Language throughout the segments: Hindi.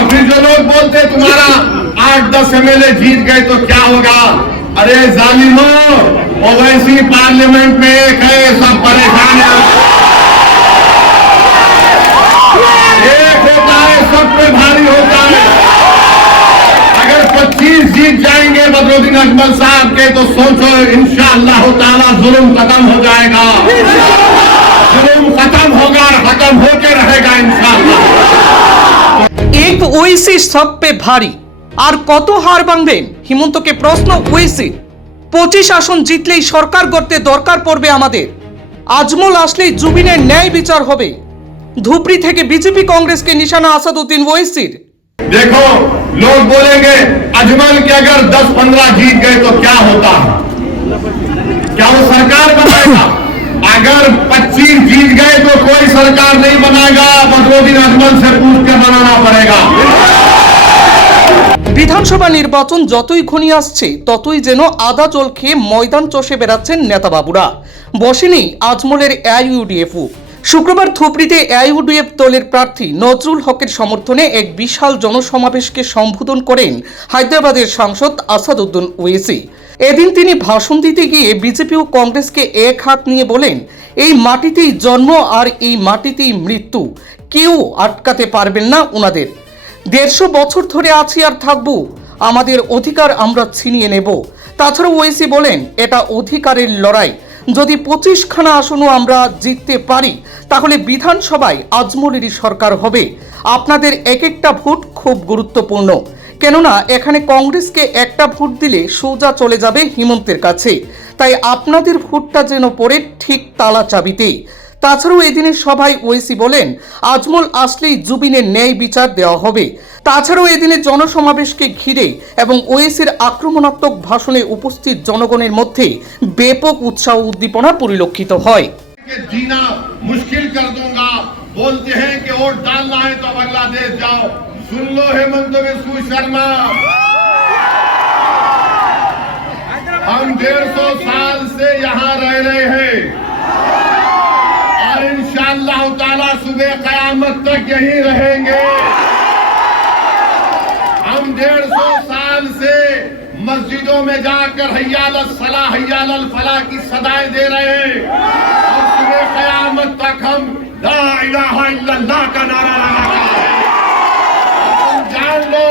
और फिर जो लोग बोलते तुम्हारा 8-10 MLA जीत गए तो क्या होगा, अरे जालिमों, ओवैसी पार्लियामेंट में एक है, सब परेशान है, एक होता है सब पे भारी होता है। अगर 25 जीत जाएंगे बदरुद्दीन अजमल साहब के तो सोचो इंशाअल्लाह ताला जुल्म खत्म हो जाएगा, जुल्म खत्म होगा और खत्म होके रहेगा इंशाअल्लाह। एक ওয়েসি সব পে ভারী আর কত হার ভাঙবেন হিমন্তকে প্রশ্ন ওয়েসি। 25 আসন জিতলেই সরকার গড়তে দরকার পড়বে আমাদের, আজমল আসলেই জুবিনের ন্যায় বিচার হবে। ধুবড়ি থেকে বিজেপি कांग्रेस के निशाना আসাদুদ্দিন ওয়েসির। देखो लोग बोलेंगे अजमल के अगर 10-15 जीत गए तो क्या होता है, क्या वो सरकार बनाएगा? अगर 25 जीत गए तो कोई सरकार नहीं बनाएगा, बदरुद्दीन अजमल से पूछ कर बनाना पड़ेगा। বিধানসভা নির্বাচন যতই ঘনিয়ে আসছে ততই যেন আদা জল খেয়ে ময়দান চষে বেড়াচ্ছেন নেতাবাবুরা। বসেনি আজমলের AIUDF। শুক্রবার ধুবড়িতে AIUDF দলের প্রার্থী নজরুল হকের সমর্থনে এক বিশাল জনসমাবেশকে সম্বোধন করেন হায়দ্রাবাদের সাংসদ আসাদুদ্দিন ওয়েসি। এদিন তিনি ভাষণ দিতে গিয়ে বিজেপি ও কংগ্রেসকে এক হাত নিয়ে বলেন, এই মাটিতেই জন্ম আর এই মাটিতেই মৃত্যু, কেউ আটকাতে পারবেন না ওনাদের। 150 বছর ধরে আছি আর থাকবো, আমাদের অধিকার আমরা ছিনিয়ে নেব। তাছাড়া ওয়েসি বলেন, এটা অধিকারের লড়াই, যদি 25খানা আসনও আমরা জিততে পারি তাহলে বিধানসভায় আজমলেরই সরকার হবে। আপনাদের এক একটা ভোট খুব গুরুত্বপূর্ণ, কেননা এখানে কংগ্রেসকে একটা ভোট দিলে সোজা চলে যাবে হিমন্তের কাছে, তাই আপনাদের ভোটটা যেন পড়ে ঠিক তালা চাবিতেই। তাছাড়াও এদিনের সভায় ওয়েসি বলেন, আজমল আসলেই জুবিনের ন্যায় বিচার দেওয়া হবে। তাছাড়াও এদিনের জনসমাবেশকে ঘিরে এবং ওয়েসির আক্রমণাত্মক ভাষণে উপস্থিত জনগণের মধ্যে ব্যাপক উৎসাহ উদ্দীপনা পরিলক্ষিত হয়। जीना मुश्किल कर दूंगा, बोलते हैं कि वोट डालना है तो बांग्लादेश जाओ, सुन लो हेमंत बिस्वा शर्मा, हम 150 साल से यहाँ रह रहे हैं और इंशाअल्लाह ताला सुबह कयामत तक यहीं रहेंगे। हम 150 साल से मस्जिदों में जाकर हय्या अलल सलाह हय्या अलल फलाह की सदाएं दे रहे हैं और सुबह कयामत तक हम ला इलाहा इल्लल्लाह का नारा लगाते हैं। तुम जान लो,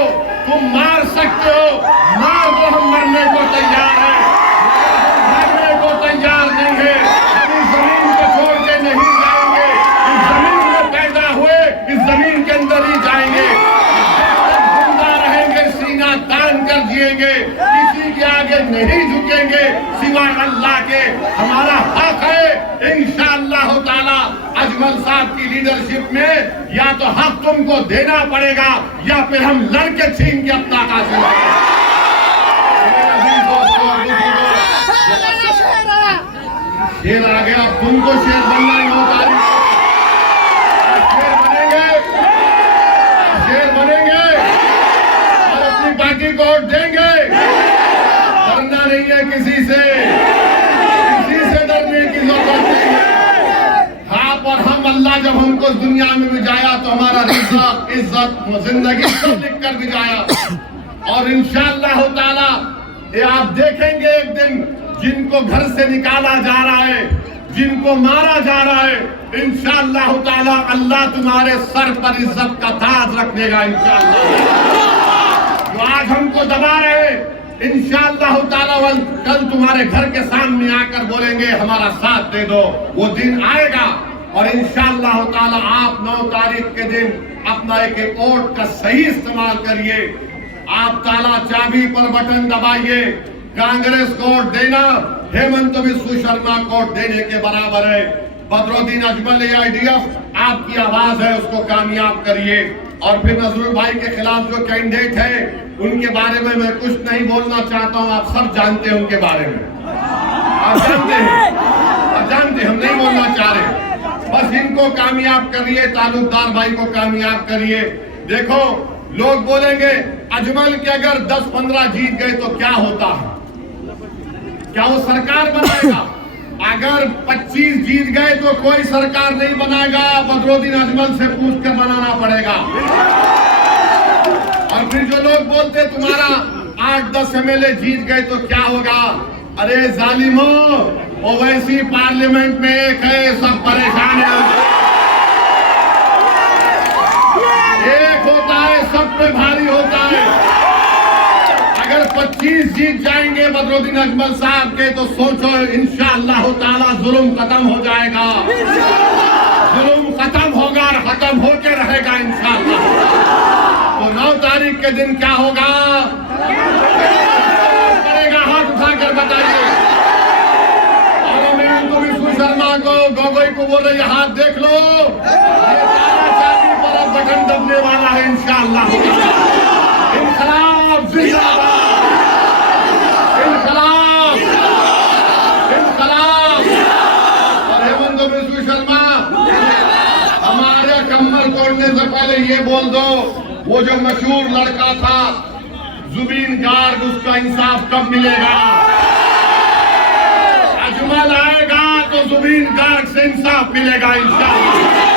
तुम मार सकते हो, मार दो, हम मरने को तैयार हैं, मरने को तैयार नहीं है। हम इस जमीन को छोड़ के नहीं जाएंगे, इस जमीन में पैदा हुए इस जमीन के अंदर ही जाएंगे, जिंदा रहेंगे, सीना तान कर जिएंगे, किसी के आगे नहीं झुकेंगे सिवाय अल्लाह के। हमारा हक है इंशाअल्लाह ताला अजमल साहब की लीडरशिप में, या तो हक तुमको देना पड़ेगा या फिर हम लड़के छीन के अपना हासिल करेंगे। शेर आ गया, अब तुमको शेर बनना ही होगा। शेर बनेंगे, शेर बनेंगे और अपनी पार्टी को वोट देंगे। डरना नहीं है किसी से डरने की जरूरत नहीं है। हाँ, पर हम अल्लाह जब हमको इस दुनिया में भिजाया तो हमारा रिज़्क़, इज्जत, जिंदगी सब लिख कर भिजाया और इंशाअल्लाह ताला ये आप देखेंगे एक दिन जिनको घर से निकाला जा रहा है, जिनको मारा जा रहा है, इंशाअल्लाह ताला अल्लाह तुम्हारे सर पर इज्जत का ताज रख देगा इंशाअल्लाह। जो आज हमको दबा रहे इंशाअल्लाह ताला कल तुम्हारे घर के सामने आकर बोलेंगे हमारा साथ दे दो, वो दिन आएगा और इंशाअल्लाह ताला आप 9 तारीख के दिन अपना एक वोट का सही इस्तेमाल करिए। आप ताला चाबी पर बटन दबाइए, कांग्रेस को वोट देना हेमंत बिस्वा शर्मा को वोट देने के बराबर है। बदरुद्दीन अजमल AIUDF आपकी आवाज है, उसको कामयाब करिए। और फिर नजरुल भाई के खिलाफ जो कैंडिडेट है उनके बारे में मैं कुछ नहीं बोलना चाहता हूं, आप सब जानते हैं उनके बारे में, आप जानते हैं, हम नहीं बोलना चाह रहे। बस इनको कामयाब करिए, तालुकदार भाई को कामयाब करिए। देखो लोग बोलेंगे अजमल के अगर 10-15 जीत गए तो क्या होता है, क्या वो सरकार बनाएगा? अगर 25 जीत गए तो कोई सरकार नहीं बनाएगा, बदरुद्दीन अजमल से पूछ कर बनाना पड़ेगा। लोग बोलते तुम्हारा 8-10 MLA जीत गए तो क्या होगा। अरे जालिमो, ओवैसी पार्लियामेंट में एक है, सब परेशान है। एक होता है, सब पे भारी होता है। अगर 25 जीत जाएंगे बदरुद्दीन अजमल साहब के तो सोचो इंशाअल्लाह ताला जुल्म खत्म हो जाएगा। जुल्म खत्म होगा और खत्म होके रहेगा इंशाअल्लाह। तो 9 तारीख के दिन क्या होगा करेगा, हाथ उठाकर बताइए। और मैं तो विष्णु शर्मा को, गोगोई को बोल रही हाथ देख लो, ये तारा चांदी पर अब बटन दबने वाला है इंशाअल्लाह। इनकलाब जिंदाबाद, इनकलाब, इनकलाब। और हेमंत विष्णु शर्मा, हमारे कमर तोड़ने से पहले ये बोल दो, वो जो मशहूर लड़का था जुबीन गार्ग, उसका इंसाफ कब मिलेगा। अजमल आएगा तो जुबीन गार्ग से इंसाफ मिलेगा इंशाअल्लाह।